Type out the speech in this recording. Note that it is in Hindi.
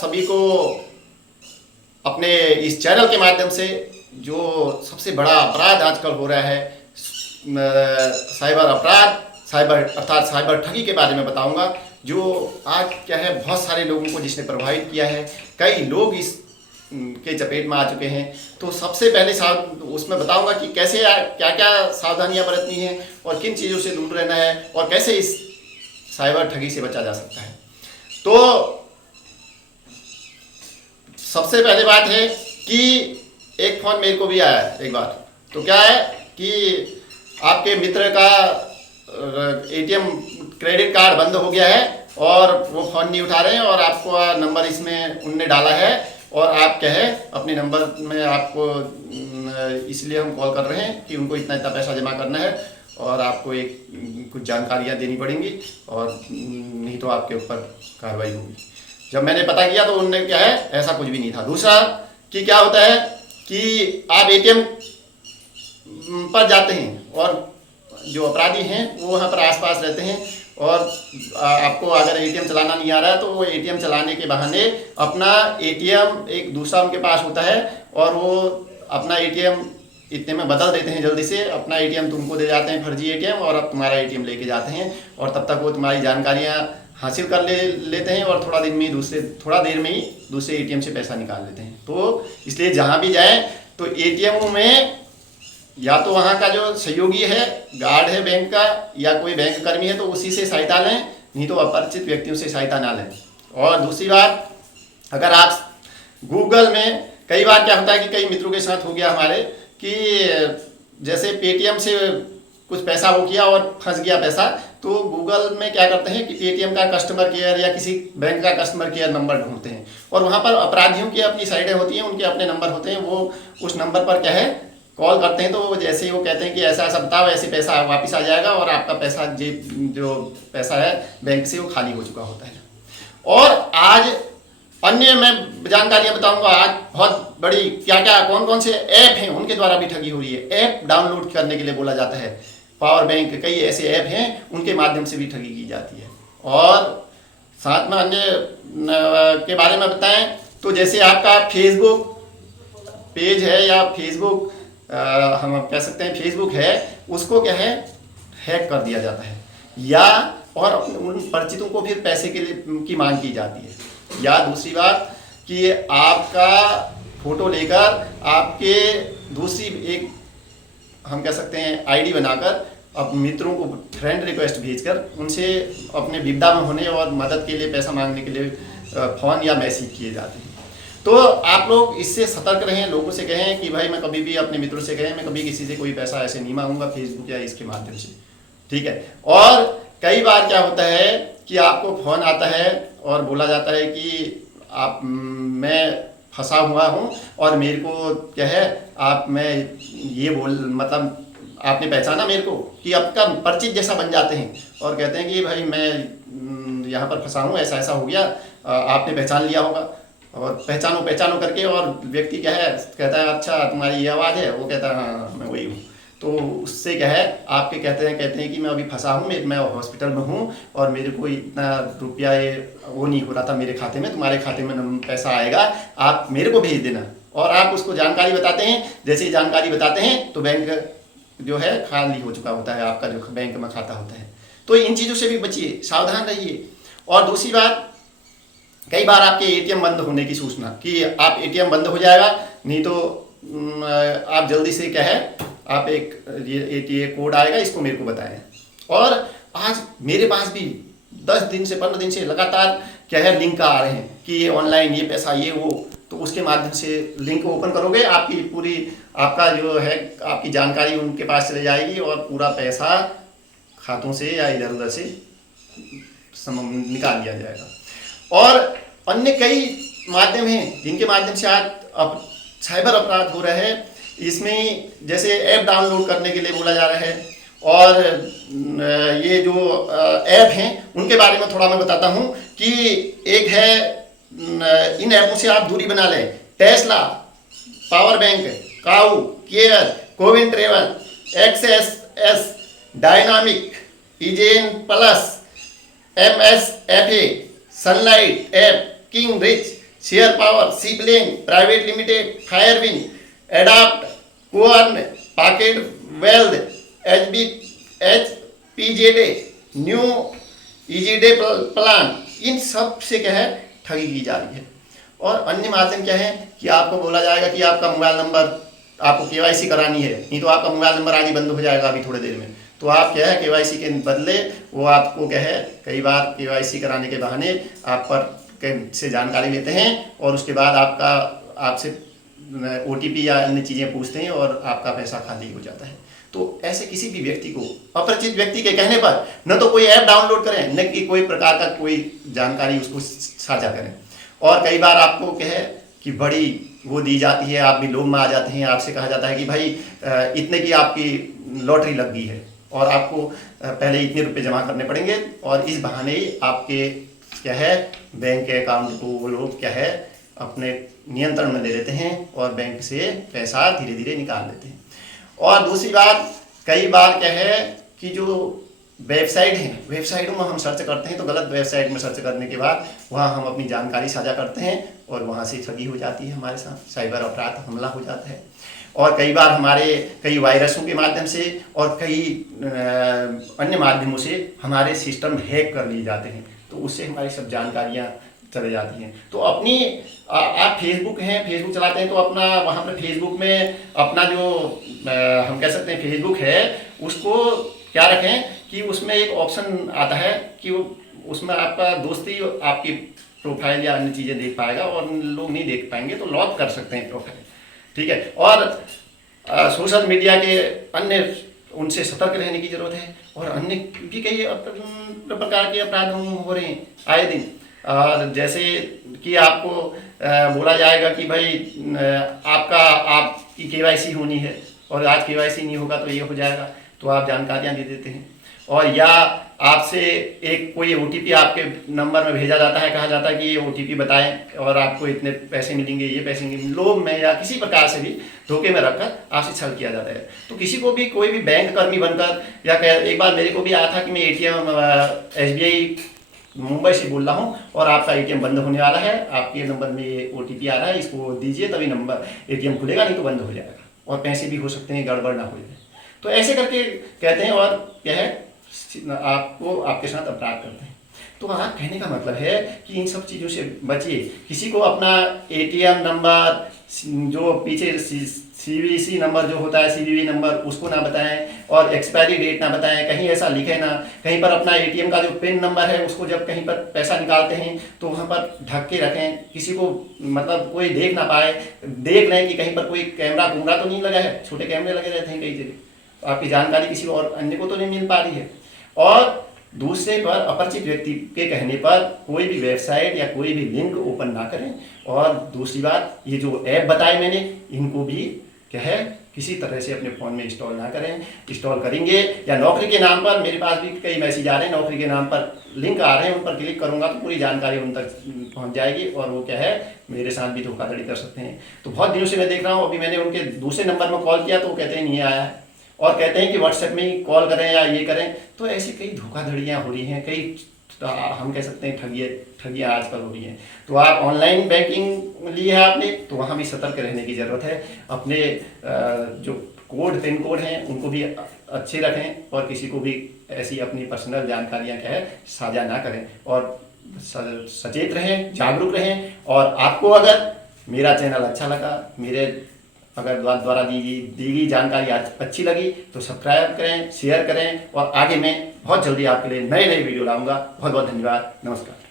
सभी को अपने इस चैनल के माध्यम से जो सबसे बड़ा अपराध आजकल हो रहा है साइबर अपराध, साइबर अर्थात साइबर ठगी के बारे में बताऊंगा, जो आज क्या है बहुत सारे लोगों को जिसने प्रभावित किया है। कई लोग इस के चपेट में आ चुके हैं। तो सबसे पहले उसमें बताऊंगा कि कैसे क्या क्या सावधानियां बरतनी है और किन चीज़ों से दूर रहना है और कैसे इस साइबर ठगी से बचा जा सकता है। तो सबसे पहले बात है कि एक फ़ोन मेरे को भी आया है एक बार। तो क्या है कि आपके मित्र का एटीएम क्रेडिट कार्ड बंद हो गया है और वो फ़ोन नहीं उठा रहे हैं और आपको नंबर इसमें उनने डाला है और आप क्या है अपने नंबर में आपको इसलिए हम कॉल कर रहे हैं कि उनको इतना इतना पैसा जमा करना है और आपको एक कुछ जानकारियाँ देनी पड़ेंगी और नहीं तो आपके ऊपर कार्रवाई होगी। जब मैंने पता किया तो उनने क्या है ऐसा कुछ भी नहीं था। दूसरा कि क्या होता है कि आप एटीएम पर जाते हैं और जो अपराधी हैं वो वहाँ पर आसपास रहते हैं और आपको अगर एटीएम चलाना नहीं आ रहा है तो वो एटीएम चलाने के बहाने अपना एटीएम एक दूसरा उनके पास होता है और वो अपना एटीएम इतने में बदल देते हैं, जल्दी से अपना एटीएम तुमको दे जाते हैं, फर्जी एटीएम, और अब तुम्हारा एटीएम लेके जाते हैं और तब तक वो तुम्हारी जानकारियाँ हासिल कर लेते हैं और थोड़ा देर में ही दूसरे एटीएम से पैसा निकाल लेते हैं। तो इसलिए जहाँ भी जाएँ तो एटीएमों में या तो वहाँ का जो सहयोगी है, गार्ड है बैंक का या कोई बैंक कर्मी है तो उसी से सहायता लें, नहीं तो अपरिचित व्यक्तियों से सहायता ना लें। और दूसरी बात, अगर आप गूगल में, कई बार क्या होता है कि कई मित्रों के साथ हो गया हमारे कि जैसे पेटीएम से कुछ पैसा हो किया और फंस गया पैसा, तो गूगल में क्या करते हैं कि पेटीएम का कस्टमर केयर या किसी बैंक का कस्टमर केयर नंबर ढूंढते हैं और वहाँ पर अपराधियों की अपनी साइडें होती हैं, उनके अपने नंबर होते हैं, वो उस नंबर पर क्या है कॉल करते हैं। तो जैसे ही वो कहते हैं कि ऐसा ऐसा बताओ, ऐसे पैसा वापस आ जाएगा और आपका पैसा जो पैसा है बैंक से वो खाली हो चुका होता है। और आज अन्य मैं जानकारियां बताऊंगा, आज बहुत बड़ी क्या क्या कौन कौन से ऐप हैं उनके द्वारा भी ठगी हो रही है। ऐप डाउनलोड करने के लिए बोला जाता है, पावर बैंक, कई ऐसे ऐप हैं उनके माध्यम से भी ठगी की जाती है। और साथ में अन्य के बारे में बताएं तो जैसे आपका फेसबुक पेज है या फेसबुक हम कह सकते हैं फेसबुक है, उसको क्या है हैक कर दिया जाता है या और उन परिचितों को फिर पैसे के लिए की मांग की जाती है। या दूसरी बात कि आपका फोटो लेकर आपके दूसरी एक हम कह सकते हैं आईडी बनाकर अब मित्रों को फ्रेंड रिक्वेस्ट भेजकर उनसे अपने विपदा में होने और मदद के लिए पैसा मांगने के लिए फ़ोन या मैसेज किए जाते हैं। तो आप लोग इससे सतर्क रहें, लोगों से कहें कि भाई मैं कभी भी अपने मित्रों से कहें मैं कभी किसी से कोई पैसा ऐसे नहीं मांगूंगा फेसबुक या इसके माध्यम से, ठीक है। और कई बार क्या होता है कि आपको फ़ोन आता है और बोला जाता है कि मैं फंसा हुआ हूँ और मेरे को क्या है मैं ये मतलब आपने पहचाना मेरे को, कि आपका परिचित जैसा बन जाते हैं और कहते हैं कि भाई मैं यहाँ पर फंसा हूँ, ऐसा ऐसा हो गया, आपने पहचान लिया होगा। और पहचानो करके और व्यक्ति क्या है कहता है अच्छा तुम्हारी ये आवाज़ है, वो कहता है हाँ मैं वही हूँ। तो उससे क्या है आपके कहते हैं कि मैं अभी फंसा हूँ, मैं हॉस्पिटल में हूँ और मेरे को इतना रुपया ये वो नहीं हो रहा था मेरे खाते में, तुम्हारे खाते में पैसा आएगा, आप मेरे को भेज देना। और आप उसको जानकारी बताते हैं, जैसे ही जानकारी बताते हैं तो बैंक जो है खाली हो चुका होता है, आपका जो बैंक में खाता होता है। तो इन चीज़ों से भी बचिए, सावधान रहिए। और दूसरी बात, कई बार आपके एटीएम बंद होने की सूचना कि आप एटीएम बंद हो जाएगा, नहीं तो आप जल्दी से क्या है आप ये कोड आएगा इसको मेरे को बताएं। और आज मेरे पास भी 10 दिन से 15 दिन से लगातार क्या है लिंक आ रहे हैं कि ये ऑनलाइन ये पैसा ये वो, तो उसके माध्यम से लिंक ओपन करोगे आपकी पूरी आपका जो है आपकी जानकारी उनके पास चले जाएगी और पूरा पैसा खातों से या इधर उधर से निकाल लिया जाएगा। और अन्य कई माध्यम हैं जिनके माध्यम से आज अब साइबर अपराध हो रहे हैं। इसमें जैसे ऐप डाउनलोड करने के लिए बोला जा रहा है और ये जो ऐप हैं उनके बारे में थोड़ा मैं बताता हूं कि एक है इन ऐपों से आप दूरी बना लें। Tesla, power bank, cow, care, cowin travel, XSS, dynamic, इजेन plus, MSFA, sunlight app, king rich, share power, seaplane private limited, firewin, adapt, कोअर्न, pocket wealth, HPZA, new EasyDay plan, इन सब से क्या है ठगी की जा रही है। और अन्य माध्यम क्या है कि आपको बोला जाएगा कि आपका मोबाइल नंबर, आपको KYC करानी है, नहीं तो आपका मोबाइल नंबर आज ही बंद हो जाएगा अभी थोड़ी देर में। तो आप क्या है KYC के बदले वो आपको क्या है कई बार KYC कराने के बहाने आप पर से जानकारी लेते हैं और उसके बाद आपसे OTP या अन्य चीज़ें पूछते हैं और आपका पैसा खाली हो जाता है। तो ऐसे किसी भी व्यक्ति को, अपरिचित व्यक्ति के कहने पर न तो कोई ऐप डाउनलोड करें, न कि कोई प्रकार का कोई जानकारी उसको साझा करें। और कई बार आपको क्या है कि बड़ी वो दी जाती है, आप भी लोभ में आ जाते हैं, आपसे कहा जाता है कि भाई इतने की आपकी लॉटरी लग गई है और आपको पहले इतने रुपए जमा करने पड़ेंगे, और इस बहाने ही आपके क्या है बैंक के अकाउंट को वो लोग क्या है अपने नियंत्रण में ले लेते हैं और बैंक से पैसा धीरे धीरे निकाल लेते हैं। और दूसरी बात, कई बार क्या है कि जो वेबसाइट हैं, वेबसाइटों में हम सर्च करते हैं तो गलत वेबसाइट में सर्च करने के बाद वहाँ हम अपनी जानकारी साझा करते हैं और वहाँ से ठगी हो जाती है, हमारे साथ साइबर अपराध हमला हो जाता है। और कई बार हमारे कई वायरसों के माध्यम से और कई अन्य माध्यमों से हमारे सिस्टम हैक कर लिए जाते हैं, तो उससे हमारी सब जानकारियाँ चले जाती हैं। तो अपनी आप फेसबुक चलाते हैं तो अपना वहाँ पर फेसबुक में अपना जो हम कह सकते हैं फेसबुक है उसको क्या रखें कि उसमें एक ऑप्शन आता है कि उसमें आपका दोस्ती आपकी प्रोफाइल या अन्य चीज़ें देख पाएगा और लोग नहीं देख पाएंगे, तो लॉक कर सकते हैं प्रोफाइल, ठीक है। और सोशल मीडिया के अन्य उनसे सतर्क रहने की जरूरत है। और अन्य भी कई प्रकार के अपराध हो रहे हैं आए दिन, और जैसे कि आपको बोला जाएगा कि भाई आपकी KYC होनी है और आज KYC नहीं होगा तो ये हो जाएगा, तो आप जानकारियां दे देते हैं। और या आपसे एक कोई OTP आपके नंबर में भेजा जाता है, कहा जाता है कि ये OTP बताएं और आपको इतने पैसे मिलेंगे, ये पैसे मिलेंगे, लोभ में या किसी प्रकार से भी धोखे में रखकर आपसे छल किया जाता है। तो किसी को भी कोई भी बैंक कर्मी बनकर या एक बार मेरे को भी आया था कि मैं ATM SBI मुंबई से बोल रहा हूँ और आपका ATM बंद होने वाला है, आपके नंबर में ये OTP आ रहा है, इसको दीजिए तभी नंबर ATM खुलेगा, नहीं तो बंद हो जाएगा और पैसे भी हो सकते हैं गड़बड़ ना हो जाए। तो ऐसे करके कहते हैं और क्या है आपको आपके साथ अपराध करते हैं। तो आप कहने का मतलब है कि इन सब चीज़ों से बचिए। किसी को अपना ATM नंबर, जो पीछे CVC नंबर जो होता है CVV नंबर, उसको ना बताएं और एक्सपायरी डेट ना बताएं, कहीं ऐसा लिखे ना। कहीं पर अपना ATM का जो पिन नंबर है उसको जब कहीं पर पैसा निकालते हैं तो वहाँ पर ढक के रखें, किसी को मतलब कोई देख ना पाए। देख लें कि कहीं पर कोई कैमरा तो नहीं लगा है, छोटे कैमरे लगे रहते हैं कई जगह, आपकी जानकारी किसी और अन्य को तो नहीं मिल पा रही है। और दूसरे पर अपरिचित व्यक्ति के कहने पर कोई भी वेबसाइट या कोई भी लिंक ओपन ना करें। और दूसरी बात, ये जो ऐप बताए मैंने इनको भी क्या है किसी तरह से अपने फ़ोन में इंस्टॉल ना करें। इंस्टॉल करेंगे या नौकरी के नाम पर, मेरे पास भी कई मैसेज आ रहे हैं, नौकरी के नाम पर लिंक आ रहे हैं, उन पर क्लिक करूंगा तो पूरी जानकारी उन तक पहुंच जाएगी और वो क्या है मेरे साथ भी धोखाधड़ी कर सकते हैं। तो बहुत दिनों से मैं देख रहा हूँ, अभी मैंने उनके दूसरे नंबर में कॉल किया तो वो कहते हैं नहीं आया है, और कहते हैं कि व्हाट्सएप में ही कॉल करें या ये करें। तो ऐसी कई धोखाधड़ियाँ हो रही हैं, कई हम कह सकते हैं ठगियाँ आजकल हो रही हैं। तो आप ऑनलाइन बैंकिंग ली है आपने तो वहाँ भी सतर्क रहने की ज़रूरत है। अपने जो पिन कोड हैं उनको भी अच्छे रखें और किसी को भी ऐसी अपनी पर्सनल जानकारियाँ क्या है साझा ना करें। और सचेत रहें, जागरूक रहें। और आपको अगर मेरा चैनल अच्छा लगा, मेरे अगर द्वारा दी गई जानकारी अच्छी लगी तो सब्सक्राइब करें, शेयर करें। और आगे मैं बहुत जल्दी आपके लिए नए वीडियो लाऊंगा। बहुत बहुत धन्यवाद, नमस्कार।